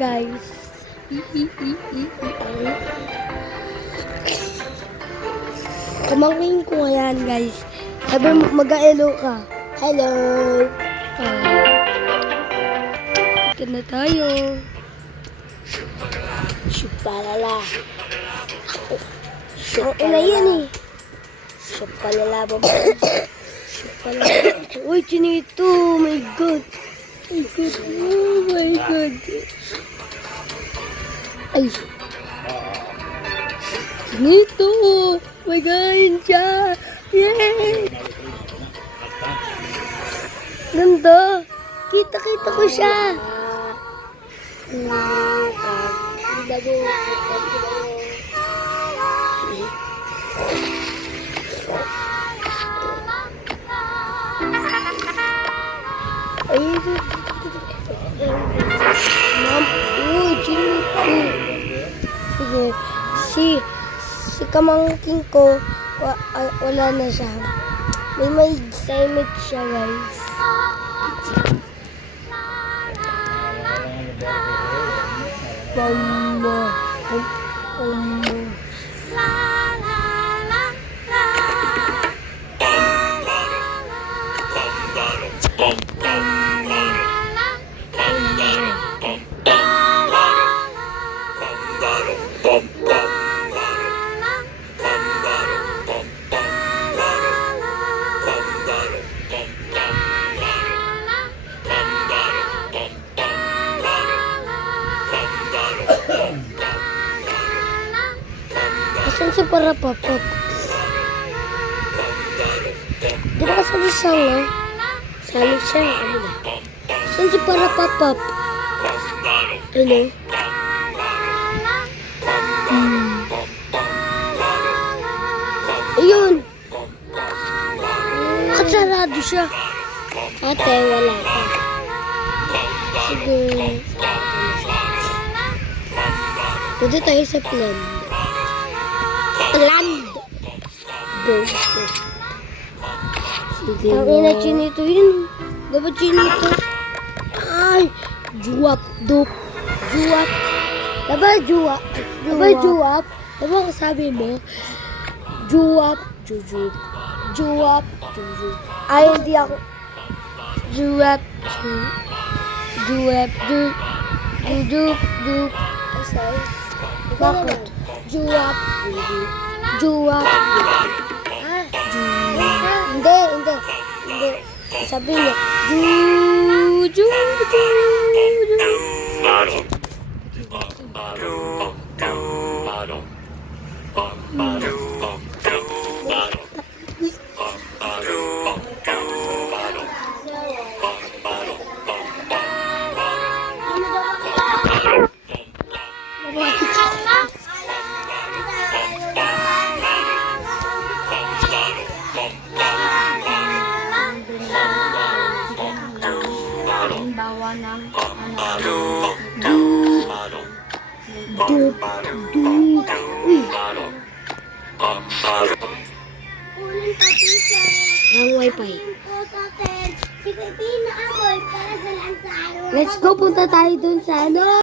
guys. Kumangin ko yan guys. Sabi mo mag-hello ka. Hello. Ito na tayo. Shupalala. Ina yan eh. Shupalala ba ba? Shupalala. Uy, chinito. Oh my God. My God. Oh my God. Ay. Chinito. Oh my God. Siya. Yay. Ganda. Kita ko siya. Sige. Si kamangking ko, wala na siya. May assignment siya, guys. Mama. Asan si para papap? Di ba kasali siya nga? Sali siya, ano ba? Asan si para papap? Ano? Ayun! Kasarado siya. Ate, wala pa. Sige. Pwede tayo sa plan. Land! Sige. Ang ina chinito yun. Dapat chinito. Ay! Juwap. Dup. Juwap. Dapat juwap. Dapat juwap. Dapat kasabi mo. Juwap. Jujup. Juwap. Jujup. Ay, hindi ako. Juwap. Juwap. Jujup. Jujup. Sorry. Bakit? Juwap. Juwap. Hindi. Sabi niya. Ang wifi. Let's go, punta tayo dun sa ano.